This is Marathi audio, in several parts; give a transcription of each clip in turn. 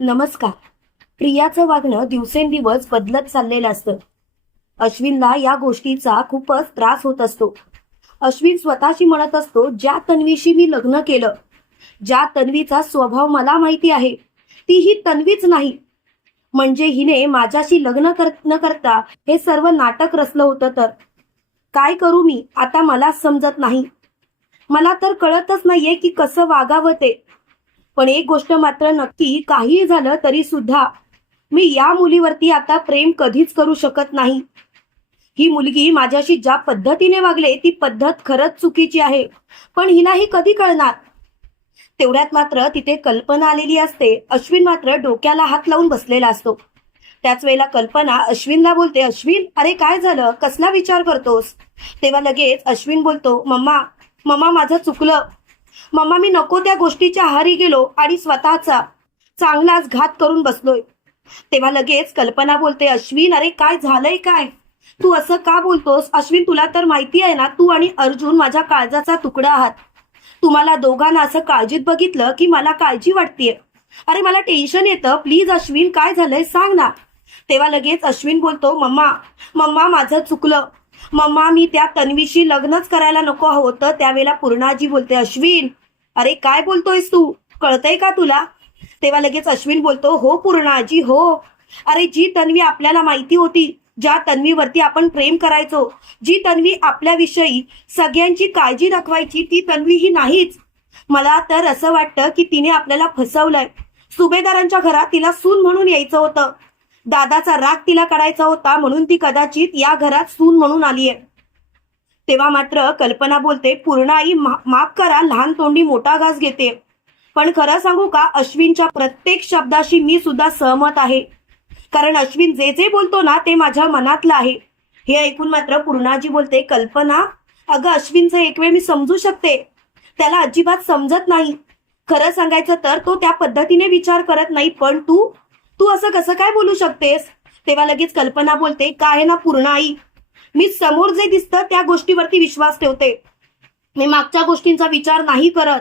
नमस्कार. प्रियाचं वागणं दिवसेंदिवस बदलत चाललेलं असतं. अश्विनला या गोष्टीचा खूपच त्रास होत असतो. अश्विन स्वतःशी म्हणत असतो ज्या तन्वीशी मी लग्न केलं ज्या तन्वीचा स्वभाव मला माहिती आहे ती ही तन्वीच नाही. म्हणजे हिने माझ्याशी लग्न कर न करता हे सर्व नाटक रचलं होतं तर. काय करू मी? आता मला समजत नाही. मला तर कळतच नाहीये की कसं वागावं ते. पण एक गोष्ट मात्र नक्की काहीही झालं तरी सुद्धा मी या मुलीवरती आता प्रेम कधीच करू शकत नाही. ही मुलगी माझ्याशी ज्या पद्धतीने वागले ती पद्धत खरंच चुकीची आहे. पण हिला ही कधी कळणार? तेवढ्यात मात्र तिथे कल्पना आलेली असते. अश्विन मात्र डोक्याला हात लावून बसलेला असतो. त्याच वेळेला कल्पना अश्विनला बोलते अश्विन अरे काय झालं? कसला विचार करतोस? तेव्हा लगेच अश्विन बोलतो मम्मा मम्मा माझं चुकलं. मम्मा मी नको त्या गोष्टीच्या आहारी गेलो आणि स्वतःचा चांगलाच घात करून बसलोय. तेव्हा लगेच कल्पना बोलते अश्विन अरे काय झालंय काय? तू असं का बोलतोस? अश्विन तुला तर माहिती आहे ना तू आणि अर्जुन माझ्या काळजाचा तुकडा आहात. तुम्हाला दोघांना असं काळजीत बघितलं की मला काळजी वाटतेय. अरे मला टेन्शन येतं. प्लीज अश्विन काय झालंय सांग ना. तेव्हा लगेच अश्विन बोलतो मम्मा मम्मा माझं चुकलं. मम्मा मी त्या तन्वीशी लग्नच करायला नको होतं त्यावेळेला पूर्णाजी बोलते अश्विन अरे काय बोलतोयस तू? कळतंय का तुला? तेव्हा लगेच अश्विन बोलतो हो पूर्णाजी हो. अरे जी तन्वी आपल्याला माहिती होती ज्या तन्वीवरती आपण प्रेम करायचो जी तन्वी आपल्याविषयी सगळ्यांची काळजी दाखवायची ती तन्वी ही नाहीच. मला तर असं वाटतं की तिने आपल्याला फसवलंय. सुभेदारांच्या घरात तिला सून म्हणून यायचं होतं. दादाचा राग तिला काढायचा होता म्हणून ती कदाचित या घरात सून म्हणून आली आहे तेव्हा मात्र कल्पना बोलते पूर्ण आई मा- माफ करा लहान तोंडी मोठा घास घेते. पण खरं सांगू का अश्विनच्या प्रत्येक शब्दाशी मी सुद्धा सहमत आहे. कारण अश्विन जे जे बोलतो ना ते माझ्या मनातलं आहे. हे ऐकून मात्र पूर्णाजी बोलते कल्पना अगं अश्विनचं एक वेळ मी समजू शकते. त्याला अजिबात समजत नाही. खरं सांगायचं तर तो त्या पद्धतीने विचार करत नाही पण तू तू असं कसं काय बोलू शकतेस? तेव्हा लगेच कल्पना बोलते काय आहे ना पूर्ण आई? मी समोर जे दिसतं त्या गोष्टीवरती विश्वास ठेवते. मी मागच्या गोष्टींचा विचार नाही करत.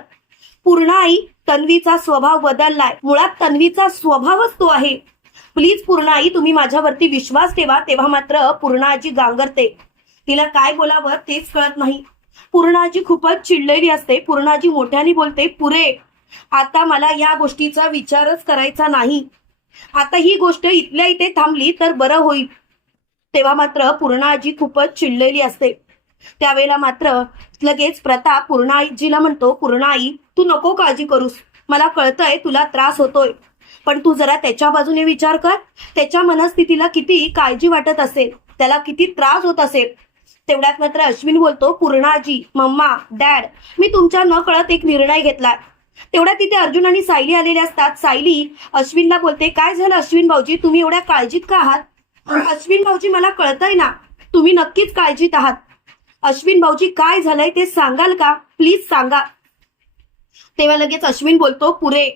पूर्ण आई तन्वीचा स्वभाव बदललाय. मुळात तन्वीचा स्वभावच तो आहे. प्लीज पूर्ण आई तुम्ही माझ्यावरती विश्वास ठेवा तेव्हा मात्र पूर्णाजी गांगरते. तिला काय बोलावं तेच कळत नाही. पूर्णाजी खूपच चिडलेली असते. पूर्णाजी मोठ्याने बोलते पुरे आता मला या गोष्टीचा विचारच करायचा नाही. आता ही गोष्ट इथल्या इथे थांबली तर बरं होईल. तेव्हा मात्र पूर्णाजी खूपच चिडलेली असते. त्यावेळेला मात्र लगेच प्रताप पूर्णाजीला म्हणतो पूर्णाई तू नको काळजी करूस. मला कळतंय तुला त्रास होतोय. पण तू जरा त्याच्या बाजूने विचार कर. त्याच्या मनस्थितीला किती काळजी वाटत असेल त्याला किती त्रास होत असेल. तेवढ्यात मात्र अश्विन बोलतो पूर्णाजी मम्मा डॅड मी तुमच्या न कळत एक निर्णय घेतलाय. तेवढ्या तिथे अर्जुन आणि सायली आलेले असतात. सायली अश्विनला बोलते काय झालं अश्विन भाऊजी? तुम्ही एवढ्या काळजीत का आहात? अश्विन भाऊजी मला कळतंय ना. तुम्ही नक्कीच काळजीत आहात. अश्विन भाऊजी काय झालंय ते सांगाल का? प्लीज सांगा. तेव्हा लगेच अश्विन बोलतो पुरे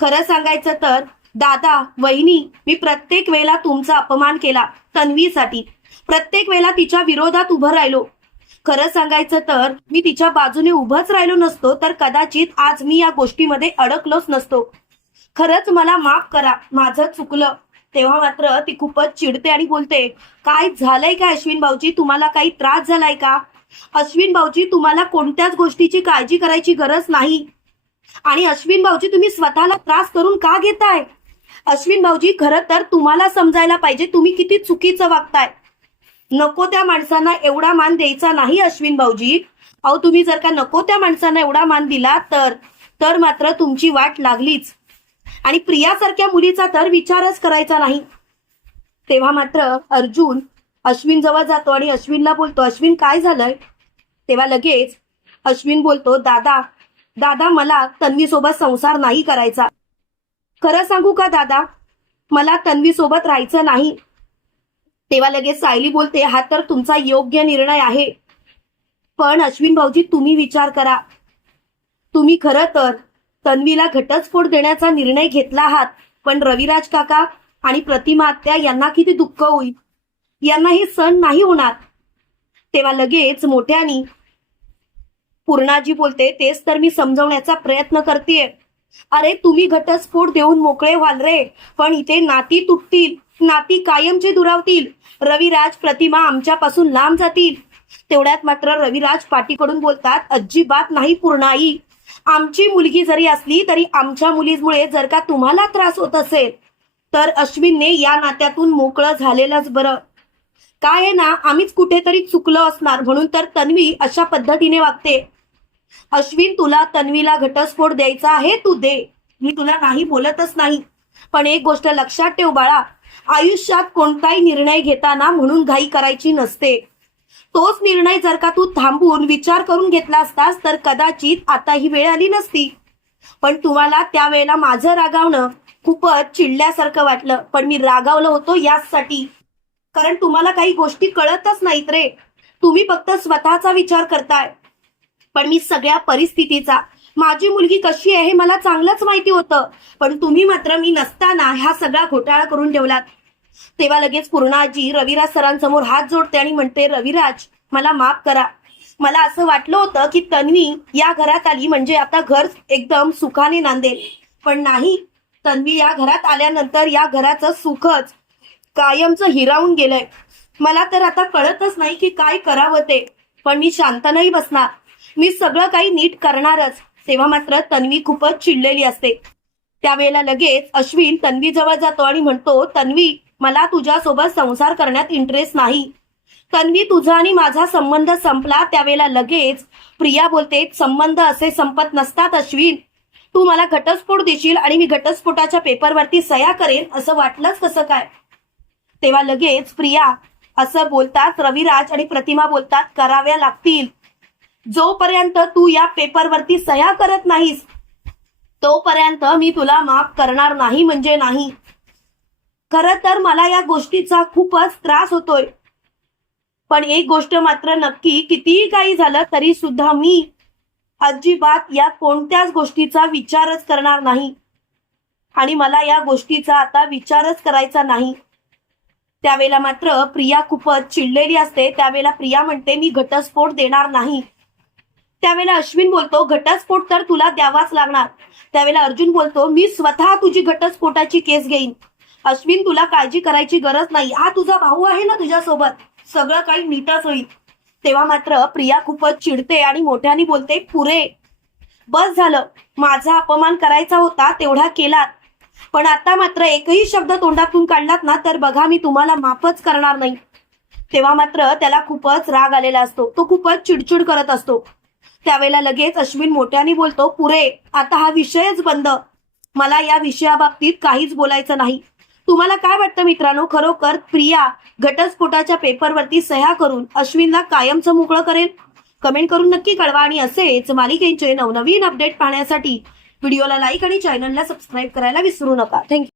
खरं सांगायचं तर दादा वहिनी मी प्रत्येक वेळेला तुमचा अपमान केला तन्वीसाठी प्रत्येक वेळेला तिच्या विरोधात उभं राहिलो. खरं सांगायचं तर मी तिच्या बाजूने उभंच राहिलो नसतो तर कदाचित आज मी या गोष्टीमध्ये अडकलोच नसतो. खरंच मला माफ करा माझं चुकलं. तेव्हा मात्र ती खूपच चिडते आणि बोलते काय झालंय का अश्विन भाऊजी? तुम्हाला काही त्रास झालाय का? अश्विन भाऊजी तुम्हाला कोणत्याच गोष्टीची काळजी करायची गरज नाही. आणि अश्विन भाऊजी तुम्ही स्वतःला त्रास करून का घेताय? अश्विन भाऊजी खरं तर तुम्हाला समजायला पाहिजे तुम्ही किती चुकीचं वागताय. नको त्या माणसांना एवढा मान द्यायचा नाही अश्विन भाऊजी. अहो तुम्ही जर का नको त्या माणसांना एवढा मान दिला तर तर मात्र तुमची वाट लागलीच. आणि प्रियासारख्या मुलीचा तर विचारच करायचा नाही. तेव्हा मात्र अर्जुन अश्विन जवळ जातो आणि अश्विनला बोलतो अश्विन काय झालंय? तेव्हा लगेच अश्विन बोलतो दादा दादा मला तन्वी सोबत संसार नाही करायचा. खरं सांगू का दादा? मला तन्वी सोबत राहायचं नाही. तेव्हा लगेच सायली बोलते हा तर तुमचा योग्य निर्णय आहे. पण अश्विन भाऊजी तुम्ही विचार करा. तुम्ही खरं तर तन्वीला घटस्फोट देण्याचा निर्णय घेतला आहात पण रविराज काका आणि प्रतिमा आत्या यांना किती दुःख होईल? यांना हे सण नाही होणार. तेव्हा लगेच मोठ्यानी पूर्णाजी बोलते तेच तर मी समजवण्याचा प्रयत्न करतेय. अरे तुम्ही घटस्फोट देऊन मोकळे व्हाल रे पण इथे नाती तुटतील. नाती कायमचे दुरावतील. रविराज प्रतिमा आमच्यापासून लांब जातील. तेवढ्यात मात्र रविराज पाठीकडून बोलतात अजिबात नाही पूर्णाई. आमची मुलगी जरी असली तरी आमच्या मुलीमुळे जर का तुम्हाला त्रास होत असेल तर अश्विनने या नात्यातून मोकळं झालेलंच बरं. काय आहे ना आम्हीच कुठेतरी चुकलो असणार म्हणून तर तन्वी अशा पद्धतीने वागते. अश्विन तुला तन्वीला घटस्फोट द्यायचा आहे तू दे. मी तुला नाही बोलतच नाही. पण एक गोष्ट लक्षात ठेव बाळा आयुष्यात कोणताही निर्णय घेताना म्हणून घाई करायची नसते. तोच निर्णय जर का तू थांबून विचार करून घेतला असतास तर कदाचित आता ही वेळ आली नसती. पण तुम्हाला त्यावेळेला माझं रागावणं खूपच चिडल्यासारखं वाटलं. पण मी रागावलं होतो याचसाठी. कारण तुम्हाला काही गोष्टी कळतच नाहीत रे. तुम्ही फक्त स्वतःचा विचार करताय. पण मी सगळ्या परिस्थितीचा माझी मुलगी कशी आहे हे मला चांगलंच माहिती होतं. पण तुम्ही मात्र मी नसताना ह्या सगळा घोटाळा करून ठेवलात. तेव्हा लगेच पूर्णाजी रविराज सरांसमोर हात जोडते आणि म्हणते रविराज मला माफ करा. मला असं वाटलं होतं की तन्वी या घरात आली म्हणजे आता घर एकदम सुखाने नांदेल. पण नाही तन्वी या घरात आल्यानंतर या घराचं सुखच कायमचं हिरावून गेलंय. मला तर आता कळतच नाही की काय करावं ते. पण मी शांत नाही बसणार. मी सगळं काही नीट करणारच. तेव्हा मात्र तन्वी खूपच चिडलेली असते. त्यावेळेला लगेच अश्विन तन्वी जवळ जातो आणि म्हणतो तन्वी मला तुझ्यासोबत संसार करण्यात इंटरेस्ट नाही. तन्वी तुझा आणि माझा संबंध संपला. त्यावेळेला लगेच प्रिया बोलते संबंध असे संपत नसतात अश्विन. तू मला घटस्फोट देशील आणि मी घटस्फोटाच्या पेपरवरती सह्या करेन असं वाटलंच कसं काय? तेव्हा लगेच प्रिया असं बोलतात रविराज आणि प्रतिमा बोलतात कराव्या लागतील. जोपर्यंत तू या पेपरवरती सह्या करत नाहीस तोपर्यंत मी तुला माफ करणार नाही म्हणजे नाही. खर तर मला या गोष्टीचा खूपच त्रास होतोय. पण एक गोष्ट मात्र नक्की कितीही काही झालं तरी सुद्धा मी अजिबात या कोणत्याच गोष्टीचा विचारच करणार नाही. आणि मला या गोष्टीचा आता विचारच करायचा नाही. त्यावेळेला मात्र प्रिया खूपच चिडलेली असते. त्यावेळेला प्रिया म्हणते मी घटस्फोट देणार नाही. त्यावेळेला अश्विन बोलतो घटस्फोट तर तुला द्यावाच लागणार. त्यावेळेला अर्जुन बोलतो मी स्वतः तुझी घटस्फोटाची केस घेईन. अश्विन तुला काळजी करायची गरज नाही. हा तुझा भाऊ आहे ना तुझ्यासोबत. सगळं काही नीटच होईल. तेव्हा मात्र प्रिया खूपच चिडते आणि मोठ्याने बोलते पुरे. बस झालं. माझा अपमान करायचा होता तेवढा केलात. पण आता मात्र एकही शब्द तोंडातून काढलात ना तर बघा मी तुम्हाला माफच करणार नाही. तेव्हा मात्र त्याला खूपच राग आलेला असतो. तो खूपच चिडचिड करत असतो. त्यावेळेला लगेच अश्विन मोठ्याने बोलतो पुरे आता हा विषयच बंद. मला या विषयाबाबतीत काहीच बोलायचं नाही. तुम्हाला काय वाटतं मित्रांनो? खरोखर प्रिया घटस्फोटाच्या पेपरवरती सह्या करून अश्विनला कायमचं मोकळं करेल? कमेंट करून नक्की कळवा आणि असेच मालिकेचे नवनवीन अपडेट पाहण्यासाठी व्हिडिओला लाईक आणि चॅनलला सबस्क्राईब करायला विसरू नका. थँक्यू.